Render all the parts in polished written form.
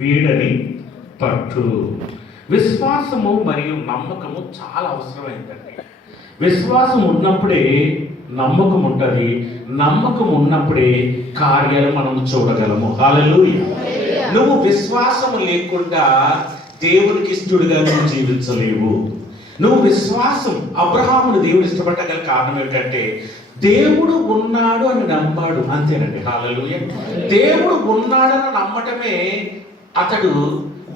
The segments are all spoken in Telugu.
వీడని పట్టు. విశ్వాసము మరియు నమ్మకము చాలా అవసరమైందండి. విశ్వాసం ఉన్నప్పుడే నమ్మకం ఉంటుంది, నమ్మకం ఉన్నప్పుడే కార్యాలు మనం చూడగలము. హల్లెలూయా. నువ్వు విశ్వాసం లేకుండా దేవునికి ఇష్టడుగా నువ్వు జీవించలేవు. నువ్వు విశ్వాసం, అబ్రహామును దేవుడు ఇష్టపడగల కారణం ఏంటంటే దేవుడు ఉన్నాడు అని నమ్మాడు, అంతేనండి. హల్లెలూయా. దేవుడు ఉన్నాడని నమ్మటమే అతడు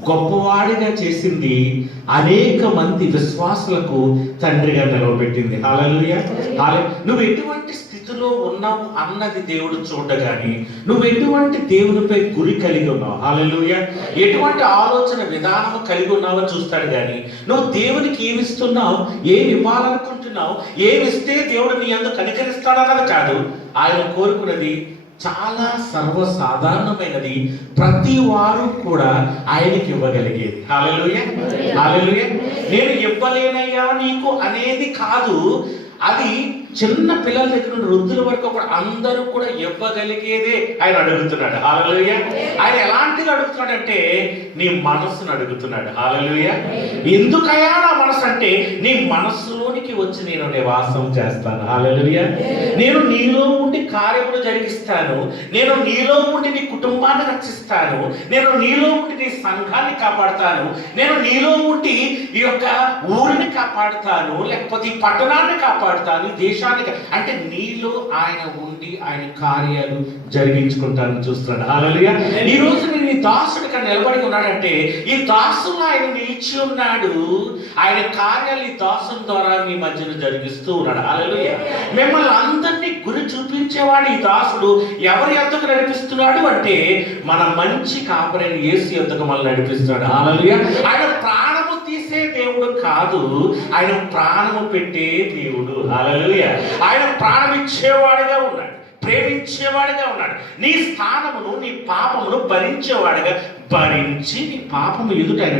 గొప్పవాడిగా చేసింది, అనేక మంది విశ్వాసులకు తండ్రిగా నిలవబెట్టింది. హల్లెలూయా. నువ్వు ఎటువంటి స్థితిలో ఉన్నావు అన్నది దేవుడు చూడగాని నువ్వు ఎటువంటి దేవునిపై గురి కలిగి ఉన్నావు, హల్లెలూయా, ఎటువంటి ఆలోచన విధానం కలిగి ఉన్నావో చూస్తాడు. కానీ నువ్వు దేవునికి ఏమిస్తున్నావు, ఏమి ఇవ్వాలనుకుంటున్నావు, ఏమిస్తే దేవుడు నీ యందు కనికరిస్తాడన్నది కాదు. ఆయన కోరుకున్నది చాలా సర్వసాధారణమైనది, ప్రతి వారు కూడా ఆయనకి ఇవ్వగలిగేది. హల్లెలూయా. హల్లెలూయా. నేను ఇవ్వలేనయ్యా నీకు అనేది కాదు, అది చిన్న పిల్లల దగ్గర నుండి వృద్ధుల వరకు కూడా అందరూ కూడా ఇవ్వగలిగేదే ఆయన అడుగుతున్నాడు. హల్లెలూయా. ఆయన ఎలాంటిది అడుగుతున్నాడంటే నీ మనస్సును అడుగుతున్నాడు. హల్లెలూయా. ఎందుకయ్యా నా మనసు అంటే నీ మనస్సులోనికి వచ్చి నేను నివాసం చేస్తాను. హల్లెలూయా. నేను నీలో ఉండి కార్యములు జరిగిస్తాను, నేను నీలో ఉండి నీ కుటుంబాన్ని రక్షిస్తాను, నేను నీలో ఉండి నీ సంఘాన్ని కాపాడుతాను, నేను నీలో ఉండి ఈ యొక్క ఊరిని కాపాడుతాను, లేకపోతే ఈ పట్టణాన్ని కాపాడుతాను, దేశానికి. అంటే నీలో ఆయన ఉండి ఆయన కార్యాలు జరిగించుకుంటానని చూస్తున్నాడు. హల్లెలూయా. ఈ రోజు నేను ఈ దాసుడిగా నిలబడి ఉన్నాడంటే ఈ దాసులు ఆయన నిలిచి ఉన్నాడు, ఆయన కార్యాలు ఈ దాసుని ద్వారా మీ మధ్యన జరిగిస్తూ ఉన్నాడు. హల్లెలూయా. మిమ్మల్ని అందరినీ గురి చూపించేవాడు ఈ దాసుడు. ఎవరి యొద్దకు నడిపిస్తున్నాడు అంటే మన మంచి కాపరైన యేసు యొద్దకు మనల్ని నడిపిస్తున్నాడు. హల్లెలూయా. ఆయన ప్రాణము తీసే దేవుడు కాదు, ఆయన ప్రాణము పెట్టే దేవుడు. హల్లెలూయా. ఆయన ప్రాణం ఇచ్చేవాడిగా ఉన్నాడు, ప్రేమించేవాడిగా ఉన్నాడు. నీ స్థానమును నీ పాపమును భరించేవాడిగా భరించి నీ పాపము ఎదుట